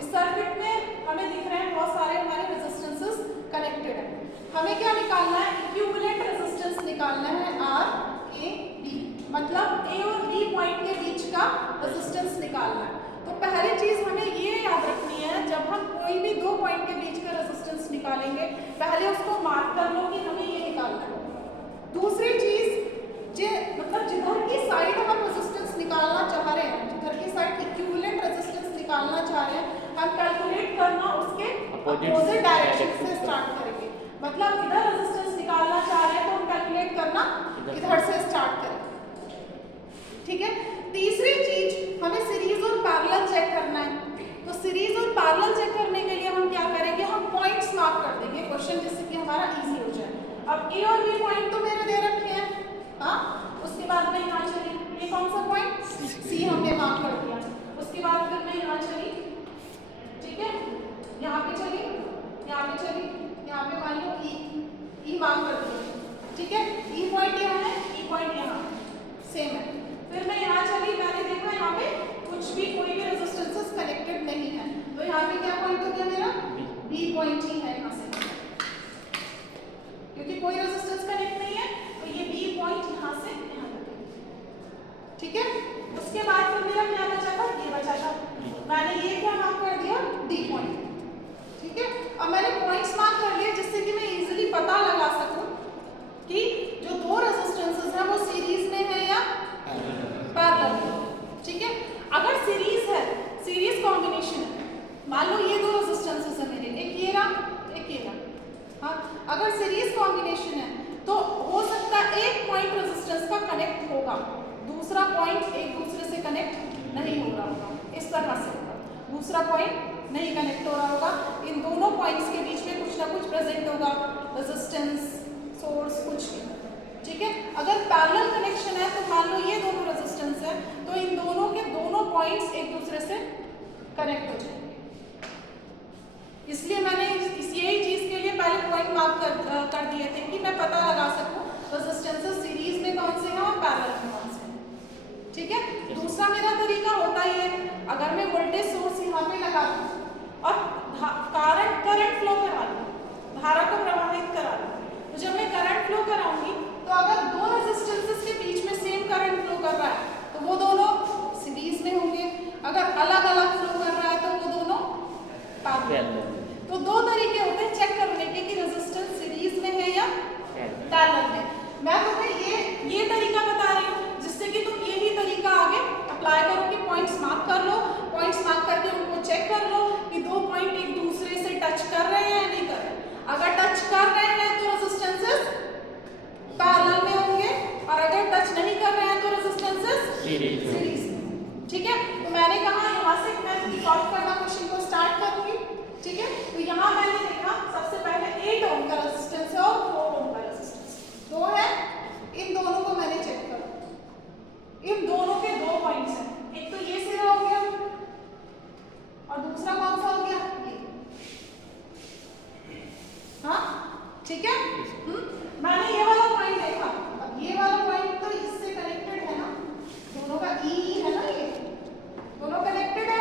इस सर्किट में हमें दिख रहे हैं बहुत सारे हमारे रेजिस्टेंसेस कनेक्टेड हैं। हमें क्या निकालना है? इक्विवेलेंट रेजिस्टेंस निकालना है R A B, मतलब A और B पॉइंट के बीच का रेजिस्टेंस निकालना है। तो पहली चीज हमें ये याद रखनी है, जब हम कोई भी दो पॉइंट के बीच का रेजिस्टेंस निकालेंगे पहले उसको मार्क कर लो कि हमें ये निकालना है। दूसरी चीज मतलब जिधर की साइड हम रेजिस्टेंस निकालना चाह रहे हैं, जिधर की साइड इक्विवेलेंट रेजिस्टेंस निकालना चाह रहे हैं, हम कैलकुलेट करना उसके अपोजिट डायरेक्शन से स्टार्ट करेंगे। मतलब इधर रेजिस्टेंस निकालना चाह रहे हैं तो हम कैलकुलेट करना इधर से स्टार्ट करेंगे, ठीक है। तीसरी चीज हमें सीरीज और पैरेलल चेक करना है। तो सीरीज और पैरेलल चेक करने के लिए हम क्या करेंगे? हम पॉइंट्स मार्क कर देंगे क्वेश्चन, जिससे कि हमारा इजी हो जाए। अब ए और बी पॉइंट तो मेरे दे रखे हैं, हाँ। उसके बाद मैं यहाँ चली, ये कौन सा पॉइंट? सी हमने मार्क कर दिया। उसके बाद फिर मैं यहाँ चली, ठीक है, यहाँ पे चली, यहाँ पे चली, यहाँ पे मान लो ई मार्क कर दिया, ठीक है। ई पॉइंट यहाँ है, ई पॉइंट यहाँ सेम है। फिर मैं यहाँ चली, मैंने देखा यहाँ पे कुछ भी कोई भी रेजिस्टेंसेस कनेक्टेड नहीं है, तो यहाँ पे क्या पॉइंट हो गया मेरा? बी पॉइंट ही है यहाँ से, क्योंकि कोई रेजिस्टेंस कनेक्ट नहीं है, तो ये बी पॉइंट यहाँ से यहाँ तक, ठीक है। उसके बाद फिर मेरा क्या बचा था? ये बचा था, मैंने ये क्या मार्क कर दिया? डी पॉइंट, ठीक है। अब मैंने पॉइंट्स मार्क कर लिए जिससे कि मैं इजीली पता लगा सकूं कि जो दो रेजिस्टेंसेस हैं वो सीरीज में है या पैरेलल में, ठीक है। अगर सीरीज है, सीरीज कॉम्बिनेशन है, मान लो ये दो रेजिस्टेंसेस है मेरे, एक ये रहा, एक ये रहा, हाँ। अगर सीरीज कॉम्बिनेशन है तो हो सकता है एक पॉइंट रेजिस्टेंस का कनेक्ट होगा, दूसरा पॉइंट एक दूसरे से कनेक्ट नहीं हो रहा होगा, इस तरह से होगा, दूसरा पॉइंट नहीं कनेक्ट हो रहा होगा। इन दोनों पॉइंट्स के बीच में कुछ ना कुछ प्रेजेंट होगा, रेजिस्टेंस, सोर्स, कुछ भी, ठीक है। अगर पैरेलल कनेक्शन है तो मान लो ये दोनों रेजिस्टेंस है, तो इन दोनों के दोनों पॉइंट्स एक दूसरे से कनेक्ट हो जाएंगे। इसलिए मैंने यही चीज के लिए पहले पॉइंट मार्क कर दिए थे कि मैं पता लगा सकूं रेजिस्टेंसेस सीरीज में कौन से हैं और पैरेलल में कौन से हैं, ठीक है। दूसरा मेरा तरीका होता ही है, अगर मैं वोल्टेज सोर्स यहाँ पे लगा दूं और करंट फ्लो करा दूं, धारा को प्रवाहित करा दूं, तो जब मैं करंट फ्लो कराऊंगी तो अगर दो रेजिस्टेंसेस के बीच में सेम करंट फ्लो कर रहा है तो वो दोनों सीरीज में होंगे, अगर अलग अलग फ्लो कर रहा है तो वो दोनों पैरेलल। तो दो तरीके होते हैं चेक करने के कि रेजिस्टेंस सीरीज में है या पैरेलल में। मैं तुम्हें ये तरीका बता रही हूँ जिससे कि तुम यही तरीका आगे अप्लाई करो कि पॉइंट्स मार्क कर लो, पॉइंट्स मार्क करके उनको चेक कर लो कि दो पॉइंट एक दूसरे से टच कर रहे हैं या नहीं कर रहे। अगर टच कर रहे हैं तो रेजिस्टेंसेस पैरेलल में होंगे, और अगर टच नहीं कर रहे हैं तो रेजिस्टेंसेस सीरीज में, ठीक है। तो मैंने कहा यहाँ से मैं सॉल्व करना क्वेश्चन को स्टार्ट करूंगी, ठीक है। तो यहाँ मैंने देखा सबसे पहले 8 ओम का रेजिस्टेंस है और 4 ओम का रेजिस्टेंस दो है, इन दोनों को मैंने चेक करा, इन दोनों के दो पॉइंट्स हैं, एक तो ये सिरा हो गया और दूसरा कौन सा हो गया? ये, हाँ, ठीक है। मैंने ये वाला पॉइंट देखा, अब ये वाला पॉइंट तो इससे कनेक्टेड है ना, दोनों का ई है ना, ये दोनों कनेक्टेड है,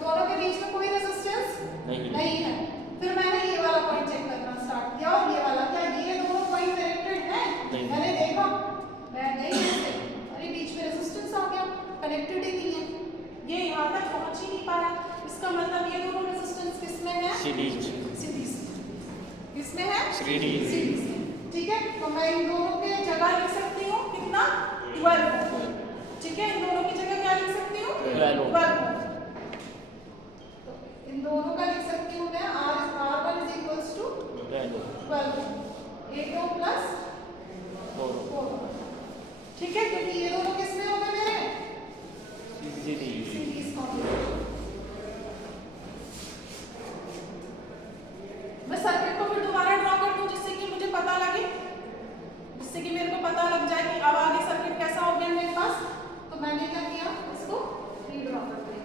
दोनों के बीच में कोई रेजिस्टेंस नहीं है। फिर मैंने ये वाला पॉइंट चेक करना स्टार्ट किया, और ये वाला, क्या ये दोनों पॉइंट कनेक्टेड हैं? मैंने देखा, मैं गई इससे, अरे बीच में रेजिस्टेंस आ गया, कनेक्टेड ही नहीं है, ये यहाँ तक पहुँच ही नहीं पाया। इसका मतलब ये दोनों रेजिस्टेंस किसमें है? सीरीज किसमें है? सीरीज में, ठीक है। तो मैं इन दोनों के जगह लिख सकती हूँ कितना? 12, ठीक है। इन दोनों की जगह क्या लिख सकती हूँ? 12। इन दोनों का लिख सकती हूँ मैं R1 is equals to 12, 8 ohm plus 4, ठीक है। क्योंकि ये दोनों किसमें हो गए मेरे? Series combination. मैं सर्किट को फिर दोबारा ड्रॉ कर दूं जिससे कि मुझे पता लगे, जिससे कि मेरे को पता लग जाए कि अब आगे सर्किट कैसा हो गया मेरे पास। तो मैंने क्या किया, इसको रीड्रॉ कर दिया।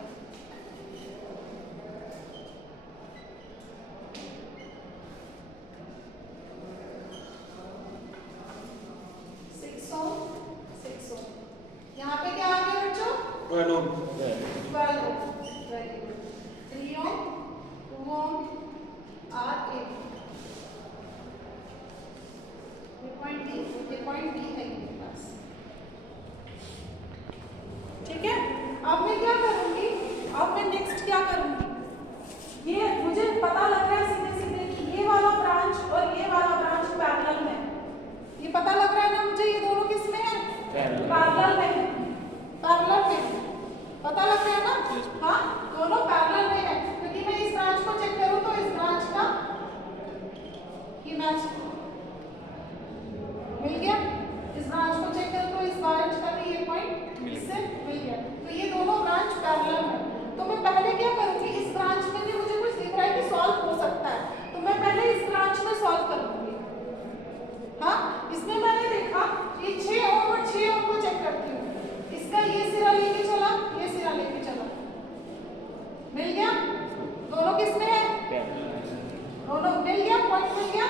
पॉइंट मिल गया,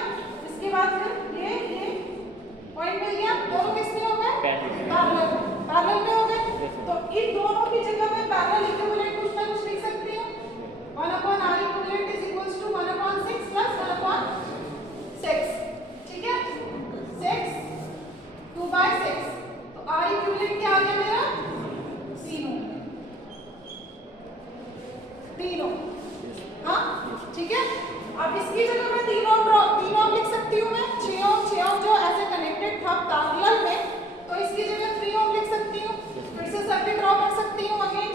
इसके बाद फिर ये पॉइंट मिल गया, दोनों किस में हो गए? पैरेलल में हो गए। तो इन दोनों की जगह मैं पैरेलल इक्विवेलेंट कुछ ना कुछ लिख सकती हूँ। 1/r equivalent is equals to 1/6 plus 1/6, ठीक है, 6 2/6। तो r इक्विवेलेंट क्या आ गया मेरा? तीनों। हाँ ठीक है। अब इसकी जगह मैं तीनों लिख सकती हूँ मैं, 6 ओम जो ऐसे कनेक्टेड था पैरेलल में, तो इसकी जगह 3 ओम लिख सकती हूँ। फिर से सर्किट ड्रॉ कर सकती हूँ अगेन।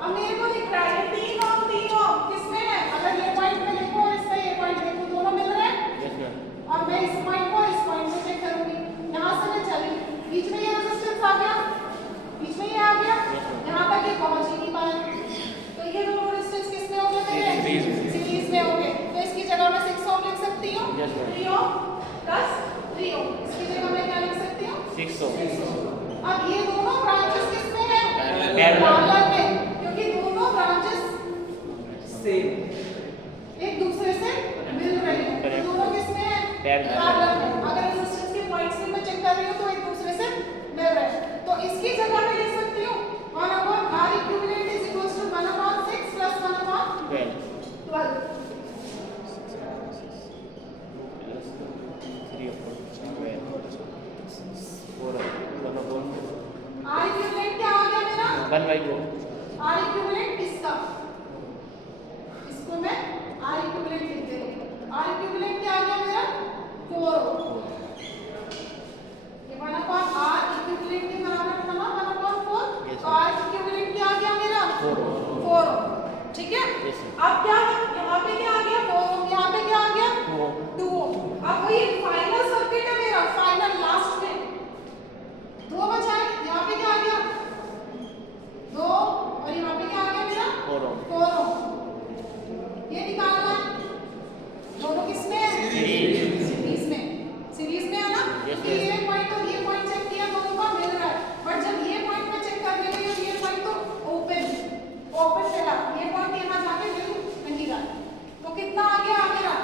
अब मेरे को दिख रहा है 3 ओम किसमें है? अगर ये पॉइंट में देखो और इसका ये पॉइंट देखो, दोनों मिल रहे हैं। और मैं इस पॉइंट को इस पॉइंट से चेक करूंगी। यहाँ से मैं चली, बीच में ये रेजिस्टेंस आ गया, बीच में ये आ गया, यहाँ तक ये पहुंच ही नहीं पाया। तो ये दोनों रेजिस्टेंस किसमें हो गए मेरे? सीरीज में हो गए। तो इसकी जगह मैं 6 ओम लिख सकती हूँ, 3 ओम प्लस 3 ओम। इसकी जगह मैं क्या लिख सकती हूँ? 6 ओम। अब ये दोनों ब्रांचेस किसमें है? पैरेलल में, क्योंकि दोनों ब्रांचेस सेम एक दूसरे से मिल रही हैं। तो दोनों किसमें है? पैरेलल में। अगर रेजिस्टेंस के पॉइंट्स में मैं चेक कर रही हूँ तो एक दूसरे से मिल रहे हैं। तो इसकी जगह मैं लिख सकती हूँ 1/r equivalent is equals to 1/6 plus 1/12। r equivalent क्या आ गया मेरा? 1/4। r इक्विवेलेंट इसका, इसको मैं r इक्विवेलेंट लिख दे रही हूँ। r इक्विवेलेंट क्या आ गया मेरा? 4 ओम। ये 1/r इक्विवेलेंट के बराबर था ना 1/4। तो r इक्विवेलेंट क्या आ गया मेरा? 4 ओम, ठीक है। अब क्या है, यहाँ पे क्या आ गया? 4 ओम। यहाँ पे क्या आ गया? 2 ओम। अब वही फाइनल सर्किट है मेरा, फाइनल लास्ट में 2 बचा है। यहाँ पे क्या आ गया? 2, और यहाँ पे क्या आ गया मेरा? 4 ओम। ये निकालना है। दोनों किसमें है? सीरीज में। सीरीज में है ना? क्योंकि ये पॉइंट और ये पॉइंट चेक किया, दोनों का मिल रहा है। बट जब ये पॉइंट में चेक करने गई तो ये पॉइंट तो ओपन मिला, ये पॉइंट यहाँ जाके मिल नहीं रहा। तो कितना आ गया मेरा?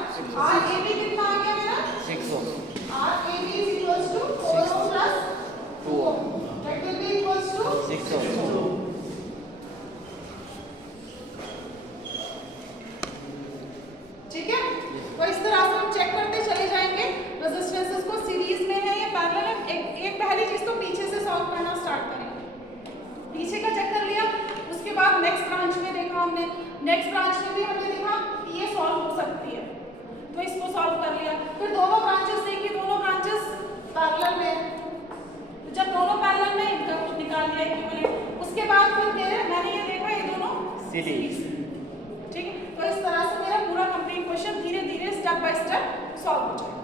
RAB कितना आ गया मेरा? 6 ओम। RAB is equals to 4 ohm plus 2 ohm. That will be equals to 6 ओम। ठीक है। तो इस तरह से हम चेक करते चले जाएंगे रेजिस्टेंसेस को, सीरीज में है या पैरेलल है। एक पहली चीज तो पीछे से सॉल्व करना स्टार्ट करेंगे। पीछे का चेक कर लिया, उसके बाद नेक्स्ट ब्रांच में देखा हमने, नेक्स्ट ब्रांच में भी हमने देखा कि ये सॉल्व हो सकती है, तो इसको सॉल्व कर लिया। फिर दोनों ब्रांचेस देखी, दोनों ब्रांचेस पैरेलल में। तो जब दोनों पैरेलल में इनका कुछ निकाल लिया इक्विवेलेंट, उसके बाद फिर मैंने ये देखा ये दोनों सीरीज, ठीक है। तो इस तरह से मेरा पूरा कंप्लीट क्वेश्चन धीरे धीरे स्टेप बाय स्टेप सॉल्व हो जाएगा।